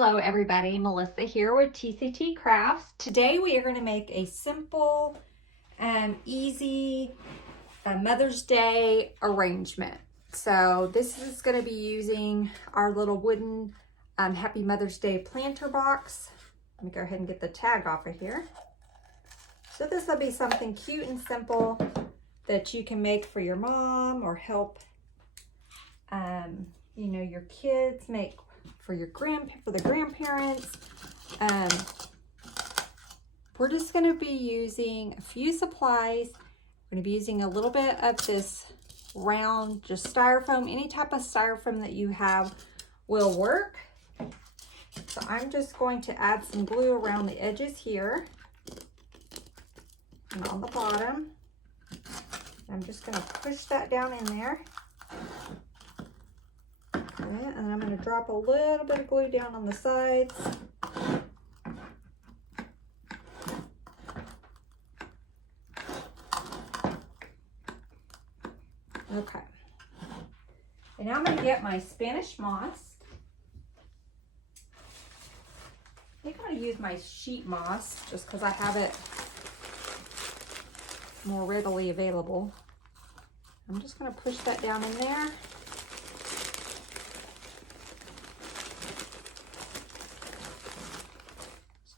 Hello everybody, Melissa here with TCT Crafts. Today we are going to make a simple and easy Mother's Day arrangement. So this is going to be using our little wooden Happy Mother's Day planter box. Let me go ahead and get the tag off of here. So this will be something cute and simple that you can make for your mom or help your kids make for the grandparents. We're just going to be using a few supplies. We're going to be using a little bit of this round, just styrofoam. Any type of styrofoam that you have will work. So I'm just going to add some glue around the edges here and on the bottom. I'm just going to push that down in there. Okay, and I'm going to drop a little bit of glue down on the sides. Okay. And now I'm going to get my Spanish moss. I think I'm going to use my sheet moss just because I have it more readily available. I'm just going to push that down in there.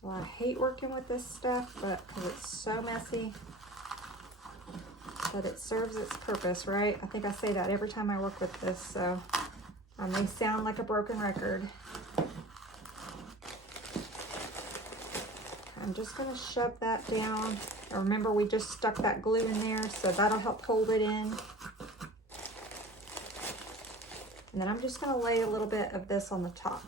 So I hate working with this stuff, but because it's so messy, but it serves its purpose, right? I think I say that every time I work with this, so I may sound like a broken record. I'm just going to shove that down. Now remember, we just stuck that glue in there, so that'll help hold it in. And then I'm just going to lay a little bit of this on the top.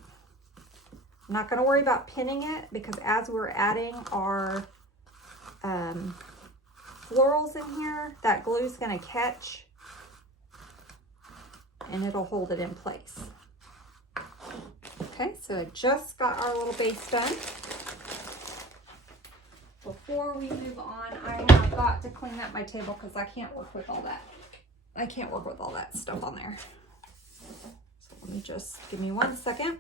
I'm not going to worry about pinning it because as we're adding our florals in here, that glue is going to catch and it'll hold it in place. Okay, so I just got our little base done. Before we move on, I have got to clean up my table because I can't work with all that. I can't work with all that stuff on there. So let me just, give me 1 second.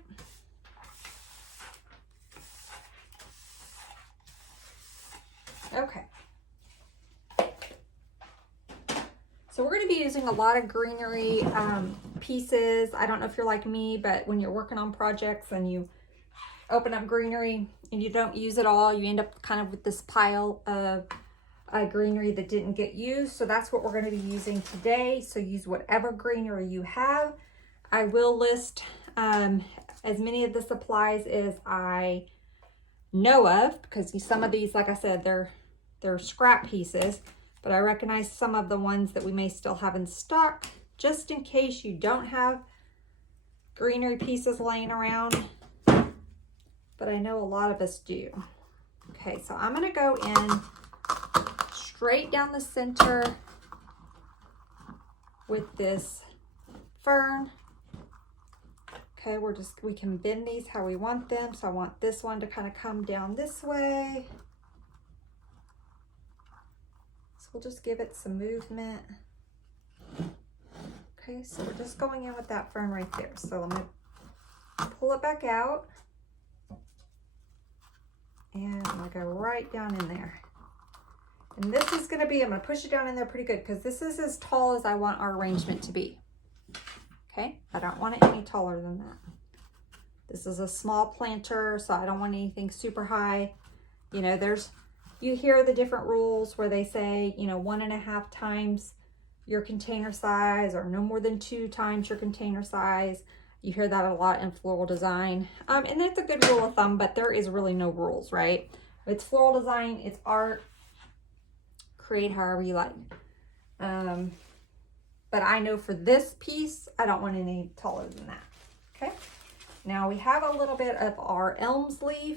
Okay. So we're going to be using a lot of greenery pieces. I don't know if you're like me, but when you're working on projects and you open up greenery and you don't use it all, you end up kind of with this pile of greenery that didn't get used. So that's what we're going to be using today. So use whatever greenery you have. I will list as many of the supplies as I know of, because some of these, like I said, they're scrap pieces, but I recognize some of the ones that we may still have in stock, just in case you don't have greenery pieces laying around, but I know a lot of us do. Okay, so I'm going to go in straight down the center with this fern. Okay, we can bend these how we want them. So I want this one to kind of come down this way. So we'll just give it some movement. Okay, so we're just going in with that fern right there. So I'm going to pull it back out. And I'm going to go right down in there. And this is going to be, I'm going to push it down in there pretty good because this is as tall as I want our arrangement to be. Okay, I don't want it any taller than that. This is a small planter, so I don't want anything super high. You know, you hear the different rules where they say, 1.5 times your container size or no more than 2 times your container size. You hear that a lot in floral design. And that's a good rule of thumb, but there is really no rules, right? It's floral design, it's art. Create however you like. But I know for this piece, I don't want any taller than that. Okay. Now we have a little bit of our elm's leaf.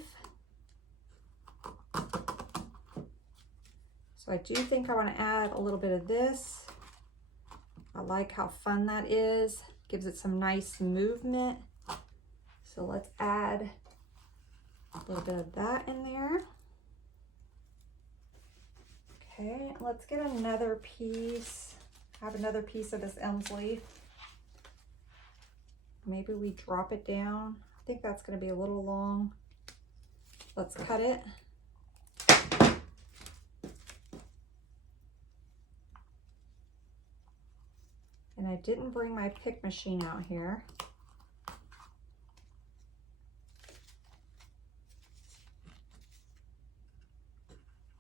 So I do think I want to add a little bit of this. I like how fun that is. Gives it some nice movement. So let's add a little bit of that in there. Okay, let's get another piece. Have another piece of this elm's leaf. Maybe we drop it down think that's going to be a little long. Let's cut it. And I didn't bring my pick machine out here.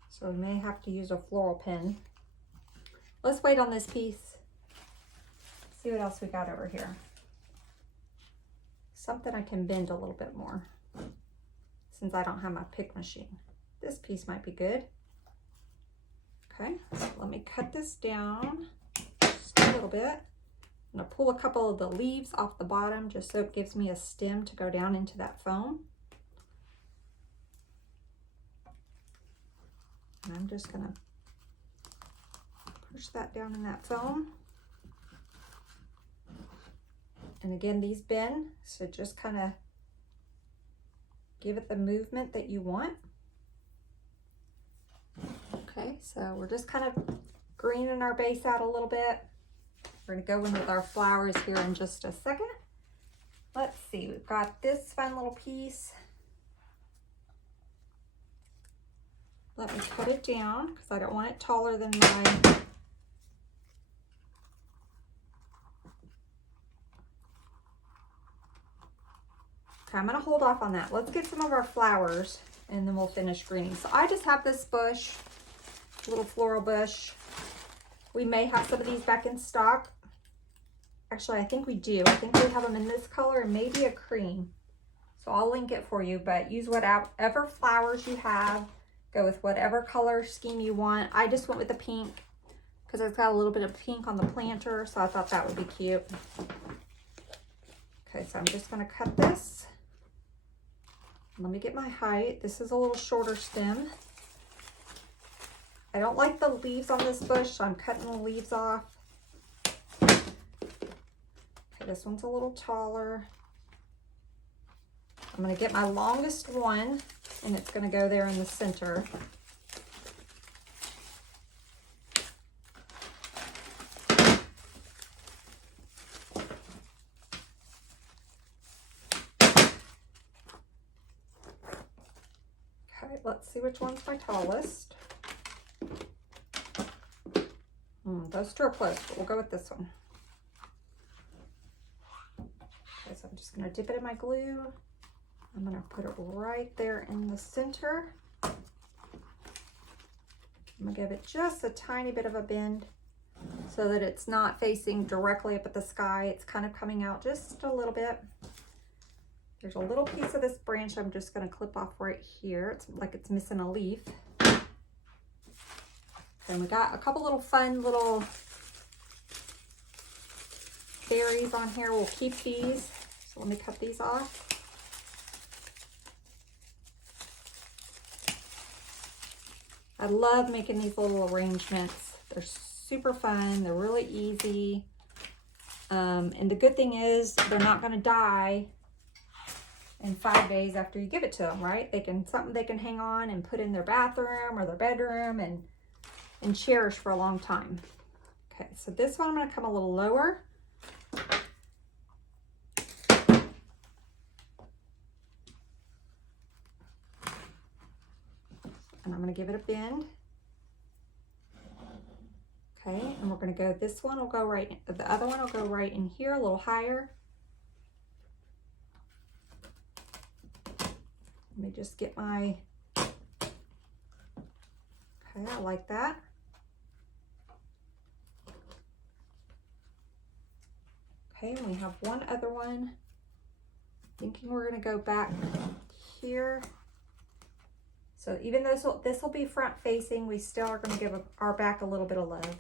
So we may have to use a floral pen. Let's wait on this piece. See what else we got over here. Something I can bend a little bit more since I don't have my pick machine. This piece might be good. Okay, so let me cut this down just a little bit. I'm gonna pull a couple of the leaves off the bottom just so it gives me a stem to go down into that foam. And I'm just gonna push that down in that foam. And again, these bend, so just kind of give it the movement that you want. Okay, so we're just kind of greening our base out a little bit. We're gonna go in with our flowers here in just a second. Let's see, we've got this fun little piece. Let me cut it down because I don't want it taller than mine. Okay, I'm gonna hold off on that. Let's get some of our flowers and then we'll finish greening. So I just have this bush, little floral bush. We may have some of these back in stock. Actually, I think we do. I think we have them in this color and maybe a cream. So I'll link it for you, but use whatever flowers you have. Go with whatever color scheme you want. I just went with the pink because it's got a little bit of pink on the planter, so I thought that would be cute. Okay, so I'm just gonna cut this. Let me get my height. This is a little shorter stem. I don't like the leaves on this bush, so I'm cutting the leaves off. Okay, this one's a little taller. I'm gonna get my longest one and it's gonna go there in the center. Okay, let's see which one's my tallest. Those two are close, but we'll go with this one. Okay, so I'm just gonna dip it in my glue. I'm gonna put it right there in the center. I'm gonna give it just a tiny bit of a bend so that it's not facing directly up at the sky. It's kind of coming out just a little bit. There's a little piece of this branch I'm just gonna clip off right here. It's like it's missing a leaf. And we got a couple little fun little berries on here. We'll keep these. So let me cut these off. I love making these little arrangements. They're super fun. They're really easy. And the good thing is they're not going to die in 5 days after you give it to them, right? Something they can hang on and put in their bathroom or their bedroom and cherish for a long time. Okay, so this one I'm going to come a little lower. And I'm going to give it a bend. Okay, and we're going to go, this one will go right, the other one will go right in here, a little higher. Let me just get my, okay, I like that. Okay, and we have one other one. Thinking we're going to go back here. So even though this will be front facing, we still are going to give our back a little bit of love.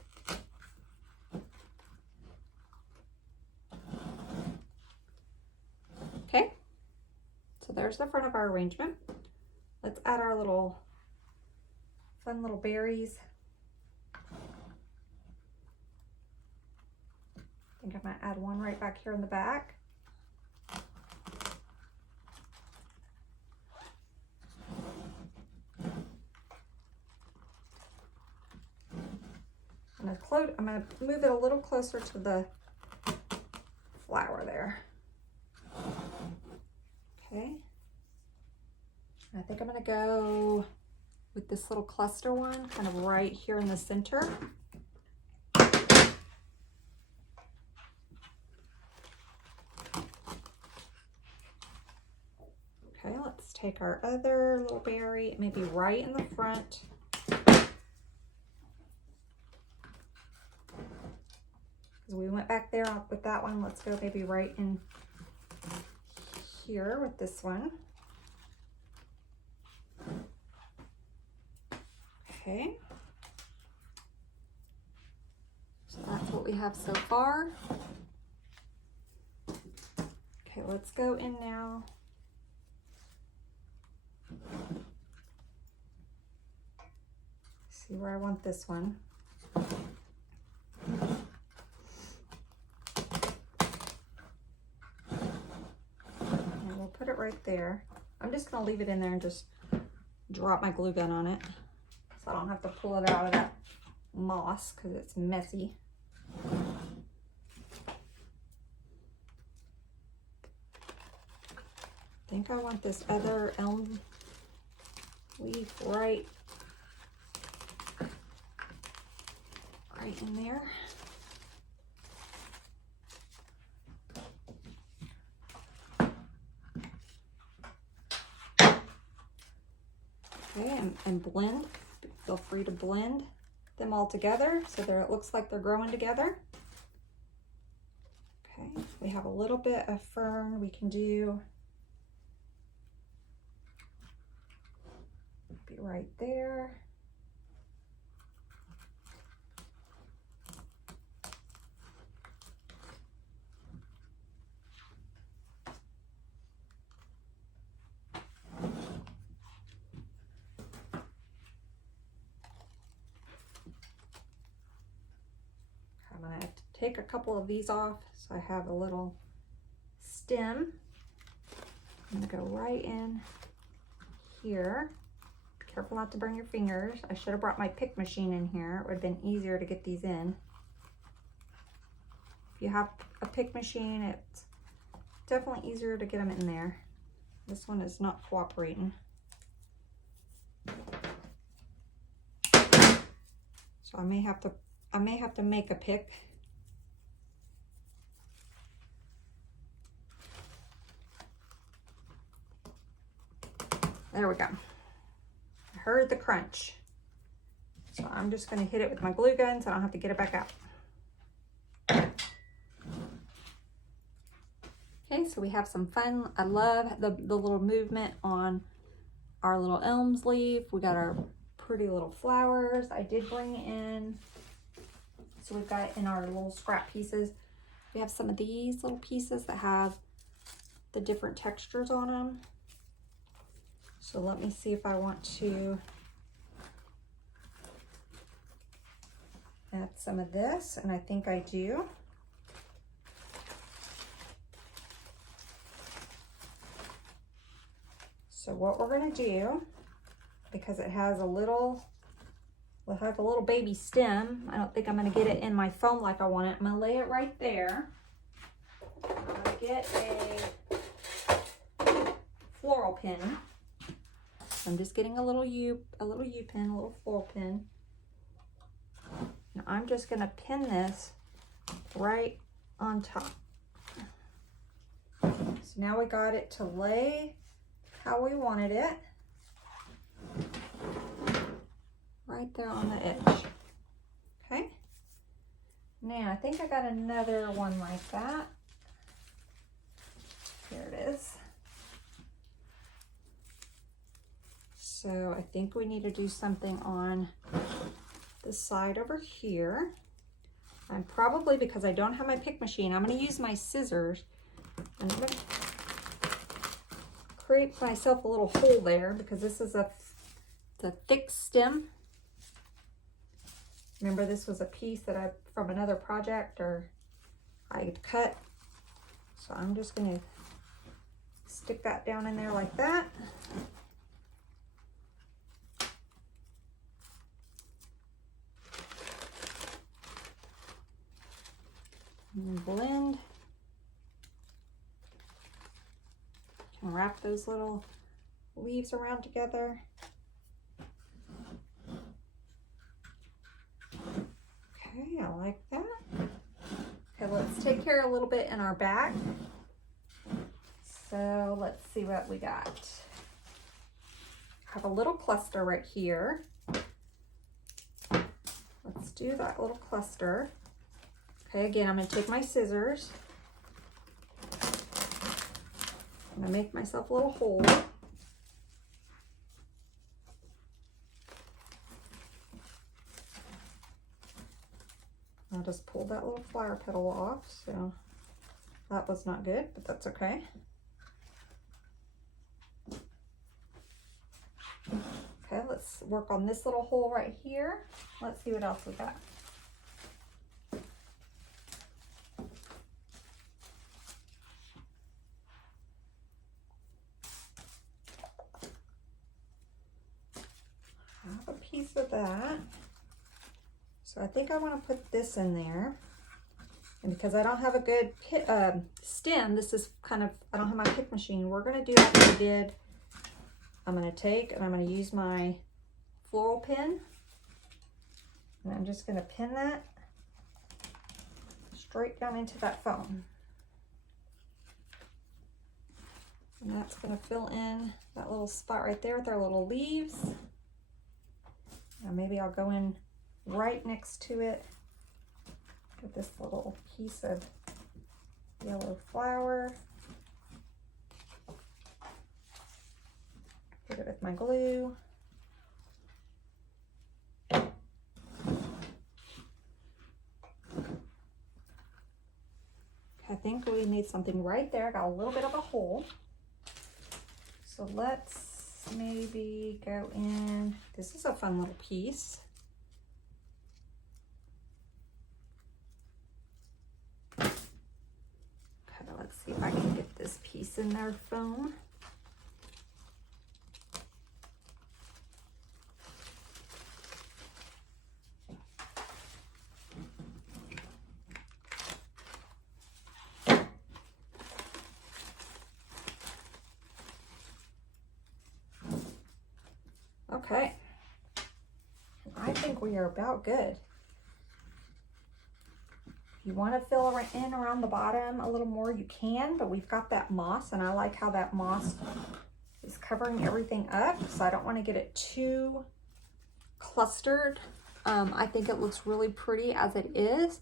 Okay, so there's the front of our arrangement. Let's add our little fun little berries. I think I might add one right back here in the back. I'm going to move it a little closer to the flower there. Okay. I think I'm going to go with this little cluster one, kind of right here in the center. Okay, let's take our other little berry, maybe right in the front. Because we went back there with that one, let's go maybe right in here with this one. Okay. So that's what we have so far. Okay, let's go in now. See where I want this one. And we'll put it right there. I'm just gonna leave it in there and just drop my glue gun on it, so I don't have to pull it out of that moss because it's messy. I think I want this other elm leaf right in there. Okay, and blend. Feel free to blend them all together so that it looks like they're growing together. Okay, we have a little bit of fern we can do. Be right there. I'm gonna have to take a couple of these off so I have a little stem. I'm gonna go right in here. Be careful not to burn your fingers. I should have brought my pick machine in here. It would have been easier to get these in. If you have a pick machine, it's definitely easier to get them in there. This one is not cooperating. So I may have to make a pick. There we go. I heard the crunch. So I'm just going to hit it with my glue gun so I don't have to get it back out. Okay, so we have some fun. I love the little movement on our little elm's leaf. We got our pretty little flowers. I did bring in, so we've got in our little scrap pieces, we have some of these little pieces that have the different textures on them. So let me see if I want to add some of this, and I think I do. So what we're gonna do, because it has a little baby stem, I don't think I'm gonna get it in my foam like I want it. I'm gonna lay it right there. I'm gonna get a floral pin. I'm just getting a little U pin, a little floral pin. Now I'm just gonna pin this right on top. So now we got it to lay how we wanted it. Right there on the edge. Okay. Now I think I got another one like that. Here it is. So I think we need to do something on the side over here. I'm probably, because I don't have my pick machine, I'm going to use my scissors. And I'm going to create myself a little hole there because this is the thick stem. Remember, this was a piece that from another project or I had cut. So I'm just going to stick that down in there like that. And blend. wrap those little leaves around together. Okay, I like that. Okay, let's take care a little bit in our back. So let's see what we got. I have a little cluster right here. Let's do that little cluster. Okay, again, I'm going to take my scissors. I'm going to make myself a little hole. I'll just pull that little flower petal off, so that was not good, but that's okay. Okay, let's work on this little hole right here. Let's see what else we got. I have a piece of that. So I think I want to put this in there. And because I don't have a good stem, this is kind of, I don't have my pick machine. We're going to do like we did. I'm going to take and I'm going to use my floral pin. And I'm just going to pin that straight down into that foam. And that's going to fill in that little spot right there with our little leaves. And maybe I'll go in right next to it with this little piece of yellow flower. Put it with my glue. I think we need something right there. I got a little bit of a hole. So let's maybe go in. This is a fun little piece. Let's see if I can get this piece in there, foam. Okay, I think we are about good. If you want to fill in around the bottom a little more, you can, but we've got that moss, and I like how that moss is covering everything up, so I don't want to get it too clustered. I think it looks really pretty as it is,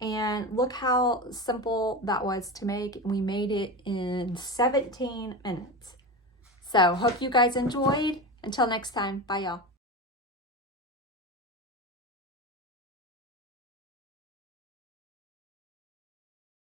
and look how simple that was to make. We made it in 17 minutes. So hope you guys enjoyed. Until next time, bye y'all.